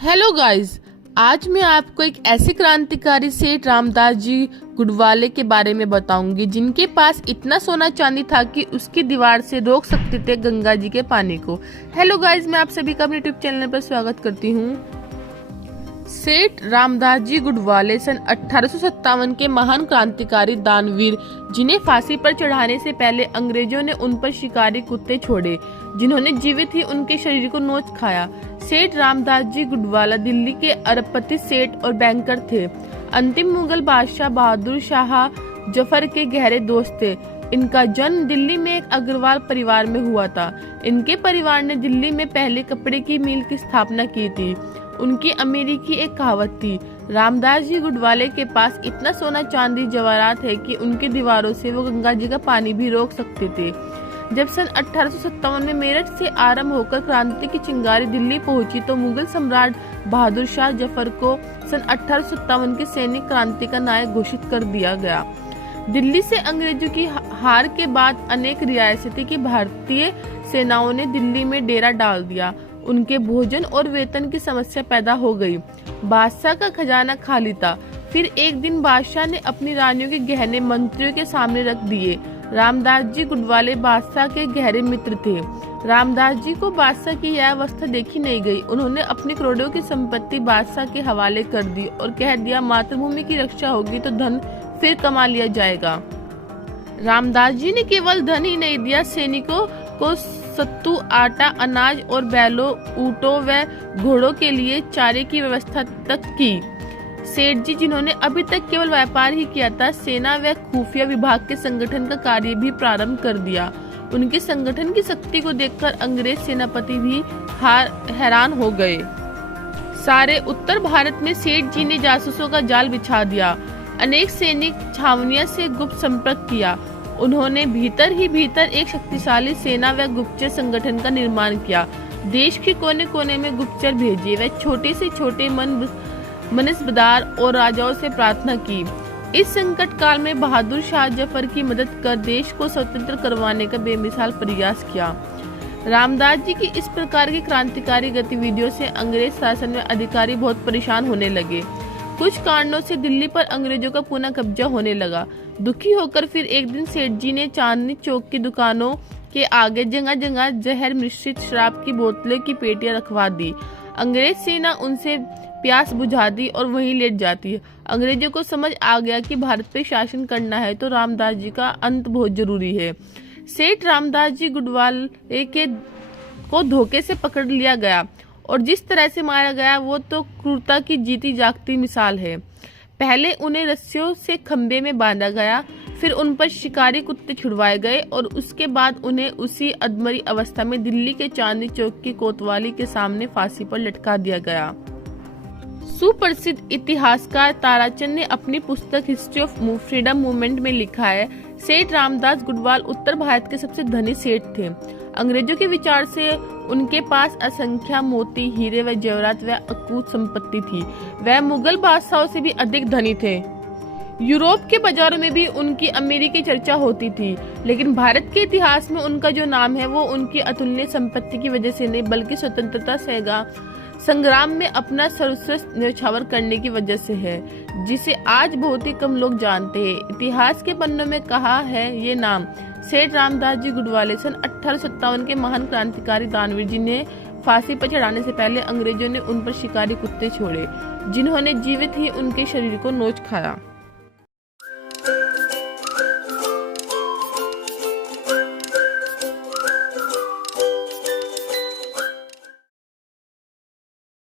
Hello guys, आज मैं आपको एक ऐसे क्रांतिकारी सेठ रामदास जी गुडवाले के बारे में बताऊंगी जिनके पास इतना सोना चांदी था कि उसकी दीवार से रोक सकते थे गंगा जी के पानी को। हेलो गाइस, मैं आप सभी का अपने यूट्यूब चैनल पर स्वागत करती हूँ। सेठ रामदास जी गुडवाले सन 1857 के महान क्रांतिकारी दानवीर, जिन्हें फांसी पर चढ़ाने से पहले अंग्रेजों ने उन पर शिकारी कुत्ते छोड़े, जिन्होंने जीवित ही उनके शरीर को नोच खाया। सेठ रामदास जी गुडवाला दिल्ली के अरबपति सेठ और बैंकर थे। अंतिम मुगल बादशाह बहादुर शाह जफर के गहरे दोस्त थे। इनका जन्म दिल्ली में एक अग्रवाल परिवार में हुआ था। इनके परिवार ने दिल्ली में पहले कपड़े की मिल की स्थापना की थी। उनकी अमीरी की एक कहावत थी, रामदास जी गुडवाले के पास इतना सोना चांदी जवाहरात है कि उनकी दीवारों से वो गंगा जी का पानी भी रोक सकते थे। जब सन 1857 में मेरठ से आरंभ होकर क्रांति की चिंगारी दिल्ली पहुंची तो मुगल सम्राट बहादुर शाह जफर को सन 1857 की सैनिक क्रांति का नायक घोषित कर दिया गया। दिल्ली से अंग्रेजों की हार के बाद अनेक रियासती की भारतीय सेनाओं ने दिल्ली में डेरा डाल दिया। उनके भोजन और वेतन की समस्या पैदा हो गई। बादशाह का खजाना खाली था। फिर एक दिन बादशाह ने अपनी रानियों के गहने मंत्रियों के सामने रख दिए। रामदास जी गुडवाले बादशाह के गहरे मित्र थे। रामदास जी को बादशाह की यह अवस्था देखी नहीं गई। उन्होंने अपनी करोड़ों की संपत्ति बादशाह के हवाले कर दी और कह दिया, मातृभूमि की रक्षा होगी तो धन फिर कमा लिया जाएगा। रामदास जी ने केवल धन ही नहीं दिया, सैनिकों को सत्तू, आटा, अनाज और बैलों, ऊंटों व घोड़ों के लिए चारे की व्यवस्था तक की। सेठ जी, जिन्होंने अभी तक केवल व्यापार ही किया था, सेना व खुफिया विभाग के संगठन का कार्य भी प्रारंभ कर दिया। उनके संगठन की शक्ति को देखकर अंग्रेज सेनापति भी हैरान हो गए। सारे उत्तर भारत में सेठ जी ने जासूसों का जाल बिछा दिया। अनेक सैनिक छावनियों से गुप्त संपर्क किया। उन्होंने भीतर ही भीतर एक शक्तिशाली सेना व गुप्तचर संगठन का निर्माण किया। देश के कोने कोने में गुप्तचर भेजे व छोटे से छोटे मनसबदार और राजाओं से प्रार्थना की। इस संकट काल में बहादुर शाह जफर की मदद कर देश को स्वतंत्र करवाने का बेमिसाल प्रयास किया। रामदास जी की इस प्रकार की क्रांतिकारी गतिविधियों से अंग्रेज शासन में अधिकारी बहुत परेशान होने लगे। कुछ कारणों से दिल्ली पर अंग्रेजों का पुनः कब्जा होने लगा। दुखी होकर फिर एक दिन सेठ जी ने चांदनी चौक की दुकानों के आगे जगह जगह जहर मिश्रित शराब की बोतलों की पेटियां रखवा दी। अंग्रेज सेना उनसे प्यास बुझा दी और वहीं लेट जाती है। अंग्रेजों को समझ आ गया कि भारत पे शासन करना है तो रामदास जी का अंत बहुत जरूरी है। सेठ रामदास जी गुडवाले को धोखे से पकड़ लिया गया और जिस तरह से मारा गया वो तो क्रूरता की जीती जागती मिसाल है। पहले उन्हें रस्सियों से खंबे में बांधा गया, फिर उन पर शिकारी कुत्ते छुड़वाए गए और उसके बाद उन्हें उसी अधमरी अवस्था में दिल्ली के चांदनी चौक की कोतवाली के सामने फांसी पर लटका दिया गया। सुप्रसिद्ध इतिहासकार ताराचंद ने अपनी पुस्तक हिस्ट्री ऑफ फ्रीडम मूवमेंट में लिखा है, सेठ रामदास गुडवाल उत्तर भारत के सबसे धनी सेठ थे। अंग्रेजों के विचार से उनके पास असंख्य मोती, हीरे व जेवरात व अकूत संपत्ति थी। वह मुगल बादशाहों से भी अधिक धनी थे। यूरोप के बाजारों में भी उनकी अमीरी की चर्चा होती थी, लेकिन भारत के इतिहास में उनका जो नाम है वो उनकी अतुलनीय संपत्ति की वजह से नहीं, बल्कि स्वतंत्रता संग्राम में अपना सर्वश्रेष्ठ न्यौछावर करने की वजह से है, जिसे आज बहुत ही कम लोग जानते हैं। इतिहास के पन्नों में कहा है ये नाम, सेठ रामदास जी गुडवाले सन 1857 के महान क्रांतिकारी दानवीर, जिन्हें फांसी पर चढ़ाने से पहले अंग्रेजों ने उन पर शिकारी कुत्ते छोड़े, जिन्होंने जीवित ही उनके शरीर को नोच खाया।